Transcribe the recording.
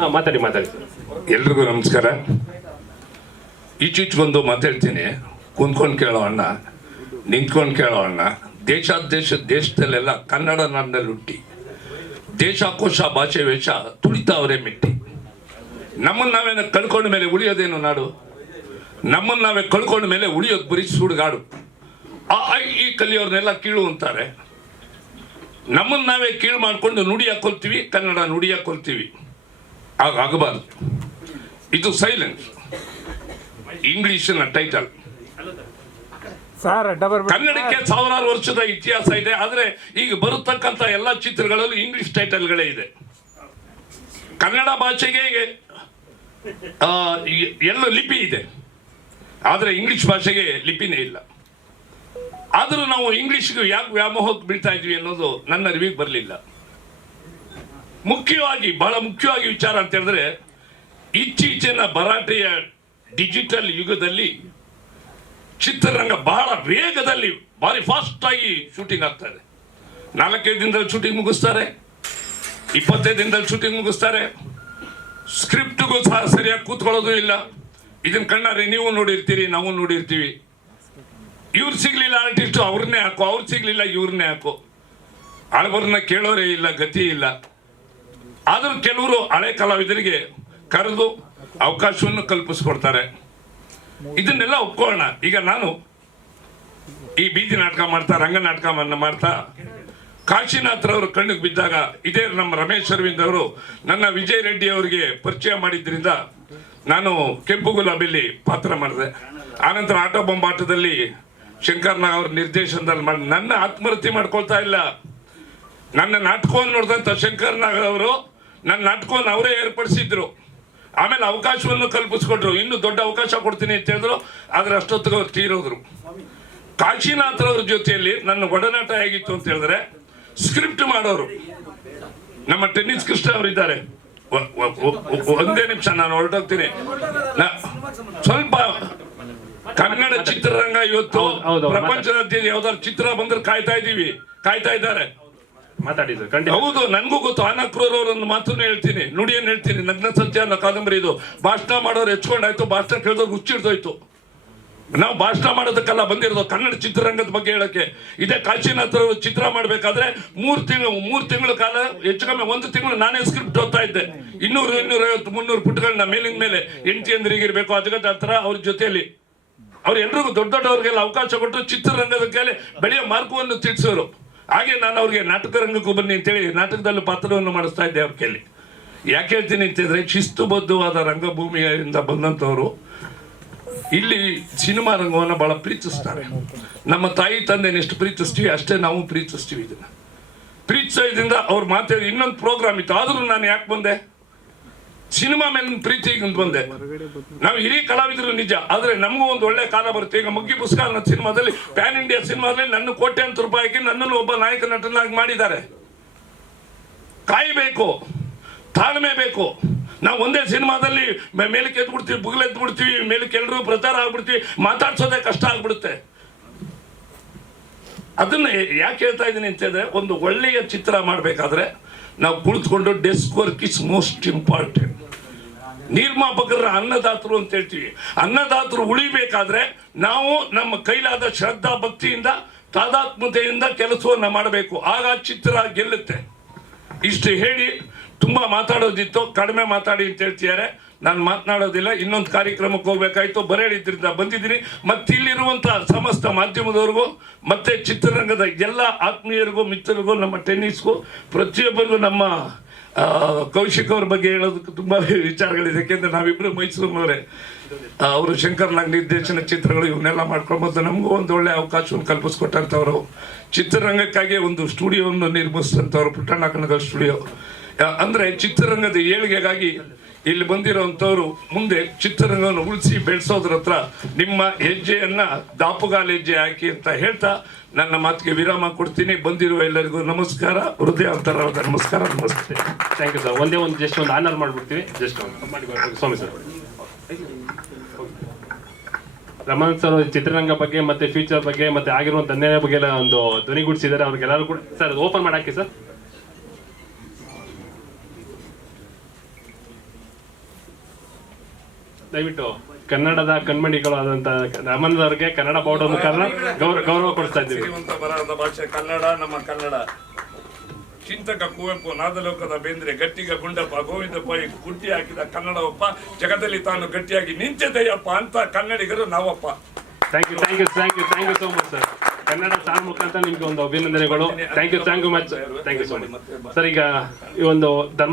ಹಾ ಮಾತಾಡಿ ಮಾತಾಡಿ. ಎಲ್ರಿಗೂ ನಮಸ್ಕಾರ. ಈಚೀಚೆಗೊಂದು ಮಾತಾಡ್ತೀನಿ. ಕುಂತ್ಕೊಂಡು ಕೇಳೋ ಅಣ್ಣ ನಿಂತ್ಕೊಂಡು ಕೇಳೋ ಅಣ್ಣ. ದೇಶಾದೇಶ ದೇಶದಲ್ಲೆಲ್ಲ ಕನ್ನಡ ನಾಡಿನಲ್ಲಿ ಹುಟ್ಟಿ. ದೇಶಕೋಶ ಭಾಷೆ ವೇಷ ತುಳಿತಾವರೆ ಮಿಟ್ಟಿ. ನಮ್ಮನ್ನ ನಾವೇನು ಕಳ್ಕೊಂಡ ಮೇಲೆ ಉಳಿಯೋದೇನು ನಾಡು? ನಮ್ಮನ್ನ ನಾವೇ ಕಳ್ಕೊಂಡ ಮೇಲೆ ಉಳಿಯೋದು ಬರೀ ಸುಡುಗಾಡು. ಆ ಐ ಈ ಕಲಿಯೋರ್ನೆಲ್ಲ ಕೀಳು ಅಂತಾರೆ. ನಮ್ಮನ್ನ ನಾವೇ ಕೀಳು ಮಾಡಿಕೊಂಡು ನುಡಿ ಹಾಕೊಳ್ತೀವಿ ಕನ್ನಡ ನುಡಿ ಹಾಕೊಳ್ತೀವಿ. ಆಗ ಆಗಬಾರ್ದು. ಇದು ಸೈಲೆನ್ಸ್ ಇಂಗ್ಲಿಷಿನ ಟೈಟಲ್ ಕನ್ನಡಕ್ಕೆ ಸಾವಿರಾರು ವರ್ಷದ ಇತಿಹಾಸ ಇದೆ ಆದ್ರೆ ಈಗ ಬರುತ್ತಕ್ಕಂತ ಎಲ್ಲ ಚಿತ್ರಗಳಲ್ಲೂ ಇಂಗ್ಲಿಷ್ ಟೈಟಲ್ಗಳೇ ಇದೆ. ಕನ್ನಡ ಭಾಷೆಗೆ ಎಲ್ಲ ಲಿಪಿ ಇದೆ. ಆದ್ರೆ ಇಂಗ್ಲಿಷ್ ಭಾಷೆಗೆ ಲಿಪಿನೇ ಇಲ್ಲ. ಆದರೂ ನಾವು ಇಂಗ್ಲಿಷ್ಗೆ ಯಾಕೆ ವ್ಯಾಮೋಹಕ್ಕೆ ಬೀಳ್ತಾ ಇದ್ವಿ ಅನ್ನೋದು ನನ್ನ ಅರಿವಿಗೆ ಬರಲಿಲ್ಲ. ಮುಖ್ಯವಾಗಿ, ಬಹಳ ಮುಖ್ಯವಾಗಿ ವಿಚಾರ ಅಂತ ಹೇಳಿದ್ರೆ, ಇತ್ತೀಚಿನ ಭರಾಟೆಯ ಡಿಜಿಟಲ್ ಯುಗದಲ್ಲಿ ಚಿತ್ರರಂಗ ಬಹಳ ವೇಗದಲ್ಲಿ, ಭಾರಿ ಫಾಸ್ಟ್ ಆಗಿ ಶೂಟಿಂಗ್ ಆಗ್ತಾ ಇದೆ. ನಾಲ್ಕೈದು ದಿನದಲ್ಲಿ ಶೂಟಿಂಗ್ ಮುಗಿಸ್ತಾರೆ, ಇಪ್ಪತ್ತೈದು ದಿನದಲ್ಲಿ ಶೂಟಿಂಗ್ ಮುಗಿಸ್ತಾರೆ. ಸ್ಕ್ರಿಪ್ಟ್ಗೂ ಸಹ ಸರಿಯಾಗಿ ಕೂತ್ಕೊಳ್ಳೋದು ಇಲ್ಲ. ಇದನ್ನ ಕಣ್ಣಾರೆ, ನೀವು ನೋಡಿರ್ತೀರಿ, ನಾವು ನೋಡಿರ್ತೀವಿ. ಇವ್ರು ಸಿಗ್ಲಿಲ್ಲ ಆರ್ಟಿಸ್ಟ್ ಅವ್ರನ್ನೇ ಹಾಕು, ಅವ್ರು ಸಿಗ್ಲಿಲ್ಲ ಇವ್ರನ್ನೇ ಹಾಕು. ಹಳಬರನ್ನ ಕೇಳೋರೇ ಇಲ್ಲ, ಗತಿ ಇಲ್ಲ. ಆದರೂ ಕೆಲವರು ಹಳೆ ಕಲಾವಿದರಿಗೆ ಕರೆದು ಅವಕಾಶವನ್ನು ಕಲ್ಪಿಸ್ಕೊಡ್ತಾರೆ. ಇದನ್ನೆಲ್ಲ ಒಪ್ಕೊಳ್ಳೋಣ. ಈಗ ನಾನು ಈ ಬೀದಿ ನಾಟಕ ಮಾಡ್ತಾ, ರಂಗ ನಾಟಕವನ್ನು ಮಾಡ್ತಾ ಕಾಶಿನಾಥ್ರವರು ಕಣ್ಣಿಗೆ ಬಿದ್ದಾಗ ಇದೇ ನಮ್ಮ ರಮೇಶ್ ಅರವಿಂದ್ ಅವರು ನನ್ನ ವಿಜಯ್ ರೆಡ್ಡಿ ಅವರಿಗೆ ಪರಿಚಯ ಮಾಡಿದ್ರಿಂದ ನಾನು ಕೆಂಪು ಗುಲಾಬಿಲಿ ಪಾತ್ರ ಮಾಡಿದೆ. ಆನಂತರ ಆಟೋ ಬೊಂಬಾಟದಲ್ಲಿ ಶಂಕರ್ನಾಗ್ ಅವ್ರ ನಿರ್ದೇಶನದಲ್ಲಿ ಮಾಡಿ ನನ್ನ ಆತ್ಮಹತ್ಯೆ ಮಾಡ್ಕೊಳ್ತಾ ಇಲ್ಲ. ನನ್ನ ನಾಟಕವನ್ನು ನೋಡಿದಂಥ ಶಂಕರ್ನಾಗ್ ಅವರು ನನ್ನ ನಾಟಕವನ್ನು ಅವರೇ ಏರ್ಪಡಿಸಿದ್ರು. ಆಮೇಲೆ ಅವಕಾಶವನ್ನು ಕಲ್ಪಿಸ್ಕೊಟ್ರು. ಇನ್ನು ದೊಡ್ಡ ಅವಕಾಶ ಕೊಡ್ತೀನಿ ಅಂತ ಹೇಳಿದ್ರು. ಆದ್ರೆ ಅಷ್ಟೊತ್ತಿಗೆ ಅವ್ರು ತೀರೋದ್ರು. ಕಾಶಿನಾಥ್ರವ್ರ ಜೊತೆಯಲ್ಲಿ ನನ್ನ ಒಡನಾಟ ಹೇಗಿತ್ತು ಅಂತ ಹೇಳಿದ್ರೆ ಸ್ಕ್ರಿಪ್ಟ್ ಮಾಡೋರು. ನಮ್ಮ ಟೆನ್ನಿಸ್ ಕೃಷ್ಣ ಅವರಿದ್ದಾರೆ. ಒಂದೇ ನಿಮಿಷ, ನಾನು ಹೊರಟೋಗ್ತೀನಿ. ಸ್ವಲ್ಪ ಕನ್ನಡ ಚಿತ್ರರಂಗ ಇವತ್ತು. ಪ್ರಪಂಚದಾದ್ಯಂತ ಯಾವ್ದಾದ್ರು ಚಿತ್ರ ಬಂದ್ರೆ ಕಾಯ್ತಾ ಇದೀವಿ ಕಾಯ್ತಾ ಇದ್ದಾರೆ. ಮಾತಾಡಿ ಹೌದು ನನ್ಗೂ ಗೊತ್ತು. ಆನಕ್ರೂರ್ ಅವರೊಂದು ಮಾತನ್ನು ಹೇಳ್ತೀನಿ ನುಡಿಯನ್ನು ಹೇಳ್ತೀನಿ. ನಗ್ನ ಸತ್ಯ ಅನ್ನೋ ಕಾದಂಬರಿ ಇದು. ಭಾಷಣ ಮಾಡೋರು ಹೆಚ್ಕೊಂಡಾಯ್ತು ಭಾಷಣ ಕೇಳಿದವ್ರು ಹುಚ್ಚಿಡ್ದೋಯ್ತು. ನಾವು ಭಾಷಣ ಮಾಡೋದಕ್ಕೆಲ್ಲ ಬಂದಿರೋದು ಕನ್ನಡ ಚಿತ್ರರಂಗದ ಬಗ್ಗೆ ಹೇಳಕ್ಕೆ. ಇದೇ ಕಾಶಿನಾಥ್ ಅವರು ಚಿತ್ರ ಮಾಡ್ಬೇಕಾದ್ರೆ ಮೂರ್ ತಿಂಗಳು ಮೂರ್ ತಿಂಗಳ ಕಾಲ ಹೆಚ್ಚು ಕಮ್ಮಿ ಒಂದು ತಿಂಗಳು ನಾನೇ ಸ್ಕ್ರಿಪ್ಟ್ ಓದ್ತಾ ಇದ್ದೆ. ಇನ್ನೂರು ಇನ್ನೂರ ಐವತ್ತು ಮುನ್ನೂರು ಪುಟ್ಗಳನ್ನ ಮೇಲಿನ ಮೇಲೆ ಹೆಂಡತಿ ಅಂದ್ರಿಗಿರ್ಬೇಕು ಆ ಹತ್ರ ಅವ್ರ ಜೊತೆಯಲ್ಲಿ ಅವ್ರು ಎಲ್ರಿಗೂ ದೊಡ್ಡ ದೊಡ್ಡವ್ರಿಗೆಲ್ಲ ಅವಕಾಶ ಕೊಟ್ಟು ಚಿತ್ರರಂಗದ ಕೇಳಿ ಬೆಳೆಯೋ ಮಾರ್ಗವನ್ನು ತಿಳಿಸೋರು. ಹಾಗೆ ನಾನು ಅವ್ರಿಗೆ ನಾಟಕ ರಂಗಕ್ಕೂ ಬನ್ನಿ ಅಂತೇಳಿ ನಾಟಕದಲ್ಲೂ ಪಾತ್ರವನ್ನು ಮಾಡಿಸ್ತಾ ಇದ್ದೆ ಅವ್ರ ಕೈಲಿ ಯಾಕೆ ಹೇಳ್ತೀನಿ ಅಂತಂದ್ರೆ ಶಿಸ್ತುಬದ್ಧವಾದ ರಂಗಭೂಮಿಯಿಂದ ಬಂದಂಥವರು ಇಲ್ಲಿ ಸಿನಿಮಾ ರಂಗವನ್ನು ಬಹಳ ಪ್ರೀತಿಸ್ತಾರೆ. ನಮ್ಮ ತಾಯಿ ತಂದೆನ ಎಷ್ಟು ಪ್ರೀತಿಸ್ತೀವಿ, ಅಷ್ಟೇ ನಾವು ಪ್ರೀತಿಸ್ತೀವಿ ಇದನ್ನ. ಪ್ರೀತಿಸೋದ್ರಿಂದ ಅವ್ರು ಮಾತಾಡಿ ಇನ್ನೊಂದು ಪ್ರೋಗ್ರಾಮ್ ಇತ್ತು. ಆದರೂ ನಾನು ಯಾಕೆ ಬಂದೆ? ಸಿನಿಮಾ ಮೇಲೆ ಅಂತ ಬಂದೆ. ನಾವು ಹಿರಿಯ ಕಲಾವಿದರು ನಿಜ, ಆದ್ರೆ ನಮಗೂ ಒಂದು ಒಳ್ಳೆ ಕಾಲ ಬರುತ್ತೆ. ಈಗ ಮುಗ್ಗಿ ಅನ್ನೋ ಸಿನಿಮಾದಲ್ಲಿ ಪ್ಯಾನ್ ಇಂಡಿಯಾ ಸಿನಿಮಾದಲ್ಲಿ ನನ್ನ ಕೋಟ್ಯಾಂತರ ರೂಪಾಯಿ ಹಾಕಿ ನನ್ನನ್ನು ಒಬ್ಬ ನಾಯಕ ನಟನಾಗಿ ಮಾಡಿದ್ದಾರೆ. ಕಾಯಬೇಕು, ತಾಳ್ಮೆ ಬೇಕು. ನಾವು ಒಂದೇ ಸಿನಿಮಾದಲ್ಲಿ ಮೇಲಕ್ಕೆ ಎದ್ಬಿಡ್ತೀವಿ, ಬುಗಲ್ ಎದ್ಬಿಡ್ತೀವಿ, ಮೇಲಕ್ಕೆ ಎಲ್ಲರೂ ಪ್ರಚಾರ ಆಗ್ಬಿಡ್ತೀವಿ, ಮಾತಾಡ್ಸೋದೇ ಕಷ್ಟ ಆಗ್ಬಿಡುತ್ತೆ. ಅದನ್ನ ಯಾಕೆ ಹೇಳ್ತಾ ಇದ್ದೀನಿ ಅಂತಂದ್ರೆ ಒಂದು ಒಳ್ಳೆಯ ಚಿತ್ರ ಮಾಡಬೇಕಾದ್ರೆ ನಾವು ಕುಳಿತುಕೊಂಡು desk work is most important. ನಿರ್ಮಾಪಕರ ಅನ್ನದಾತರು ಅಂತ ಹೇಳ್ತೀವಿ. ಅನ್ನದಾತರು ಉಳಿಬೇಕಾದ್ರೆ ನಾವು ನಮ್ಮ ಕೈಲಾದ ಶ್ರದ್ಧಾ ಭಕ್ತಿಯಿಂದ ತಾದಾತ್ಮತೆಯಿಂದ ಕೆಲಸವನ್ನು ಮಾಡಬೇಕು. ಆಗ ಚಿತ್ರ ಗೆಲ್ಲುತ್ತೆ. ಇಷ್ಟು ಹೇಳಿ ತುಂಬ ಮಾತಾಡೋದಿತ್ತು. ಕಡಿಮೆ ಮಾತಾಡಿ ಅಂತ ಹೇಳ್ತಿದ್ದಾರೆ. ನಾನು ಮಾತನಾಡೋದಿಲ್ಲ. ಇನ್ನೊಂದು ಕಾರ್ಯಕ್ರಮಕ್ಕೆ ಹೋಗ್ಬೇಕಾಯ್ತು. ಬರೇಳಿದ್ರಿಂದ ಬಂದಿದ್ದೀನಿ. ಮತ್ತೆ ಇಲ್ಲಿರುವಂತ ಸಮಸ್ತ ಮಾಧ್ಯಮದವ್ರಿಗೂ, ಮತ್ತೆ ಚಿತ್ರರಂಗದ ಎಲ್ಲ ಆತ್ಮೀಯರಿಗೂ, ಮಿತ್ರರಿಗೂ, ನಮ್ಮ ಟೆನ್ನಿಸ್ಗೂ ಪ್ರತಿಯೊಬ್ಬರಿಗೂ ನಮ್ಮ ಕೌಶಿಕ್ ಅವ್ರ ಬಗ್ಗೆ ಹೇಳೋದಕ್ಕೆ ತುಂಬಾ ವಿಚಾರಗಳಿದೆ. ಯಾಕೆಂದ್ರೆ ನಾವಿಬ್ರು ಮೈಸೂರಿನವರೇ. ಅವರು ಶಂಕರ್ ನಾಗ್ ನಿರ್ದೇಶನ ಚಿತ್ರಗಳು ಇವನ್ನೆಲ್ಲ ಮಾಡ್ಕೊಬೋದು ನಮಗೂ ಒಂದು ಒಳ್ಳೆ ಅವಕಾಶವನ್ನು ಕಲ್ಪಿಸ್ಕೊಟ್ಟಂಥವ್ರು. ಚಿತ್ರರಂಗಕ್ಕಾಗಿ ಒಂದು ಸ್ಟುಡಿಯೋವನ್ನು ನಿರ್ಮಿಸಿದಂಥವ್ರು ಪುಟ್ಟಣ್ಣ ಕನಕ ಸ್ಟುಡಿಯೋ ಅಂದ್ರೆ ಚಿತ್ರರಂಗದ ಏಳಿಗೆಗಾಗಿ ಇಲ್ಲಿ ಬಂದಿರುವಂತವರು ಮುಂದೆ ಚಿತ್ರರಂಗವನ್ನು ಉಳಿಸಿ ಬೆಳೆಸೋದ್ರ ಹತ್ರ ನಿಮ್ಮ ಹೆಜ್ಜೆಯನ್ನ ದಾಪುಗಾಲ ಹೆಜ್ಜೆ ಹಾಕಿ ಅಂತ ಹೇಳ್ತಾ ನನ್ನ ಮಾತಿಗೆ ವಿರಾಮ ಕೊಡ್ತೀನಿ. ಬಂದಿರುವ ಎಲ್ಲರಿಗೂ ನಮಸ್ಕಾರ. ಹೃದಯ ಅಂತರ ನಮಸ್ಕಾರ. ನಮಸ್ತೆ. ಥ್ಯಾಂಕ್ ಯು ಸರ್ ಒಂದೇ ಒಂದು ಜಸ್ಟ್ ಒಂದು honour ಮಾಡಿಬಿಡ್ತೀವಿ. Just Swami sir. Raman sir ಚಿತ್ರರಂಗ ಬಗ್ಗೆ ಮತ್ತೆ ಫ್ಯೂಚರ್ ಬಗ್ಗೆ ಮತ್ತೆ ಆಗಿರುವಂತ ಅನ್ಯಾಯ ಬಗ್ಗೆ ಎಲ್ಲ ಒಂದು ಧ್ವನಿಗೂಡಿಸಿದ್ದಾರೆ ಅವ್ರಿಗೆಲ್ಲರೂ ಕೂಡ ಸರ್ ಓಪನ್ ಮಾಡಾಕಿ ಸರ್ ದಯವಿಟ್ಟು ಕನ್ನಡದ ಕಣ್ಮಣಿಗಳು ಆದಂತ ರಾಮನವರಿಗೆ ಕನ್ನಡ ಬೋರ್ಡ್ ಮುಖಾಂತರ ಗೌರವ ಗೌರವ ಕೊಡ್ತಾ ಇದ್ದೀವಿ. ಬರಹದ ಭಾಷೆ ಕನ್ನಡ ನಮ್ಮ ಕನ್ನಡ. ಚಿಂತಕ ಕುವೆಂಪು ನಾದಲೋಕದ ಬೇಂದ್ರೆ ಗಟ್ಟಿಗ ಗುಂಡಪ್ಪ ಗೋವಿಂದ ಪಾಯಿ ಗುಟ್ಟಿ ಹಾಕಿದ ಕನ್ನಡವಪ್ಪ ಜಗದಲ್ಲಿ ತಾನು ಗಟ್ಟಿಯಾಗಿ ನಿಂತಿದೆಯಪ್ಪ ಅಂತ ಕನ್ನಡಿಗರು ನಾವಪ್ಪ. Thank you thank you thank you thank you so much sir Kannada sir ಮುಖಾಂತರ ನಿಮ್ಗೆ ಒಂದು ಅಭಿನಂದನೆಗಳು. Thank you thank you much thank you so much sir ಈಗ ಈ ಒಂದು ಧರ್ಮ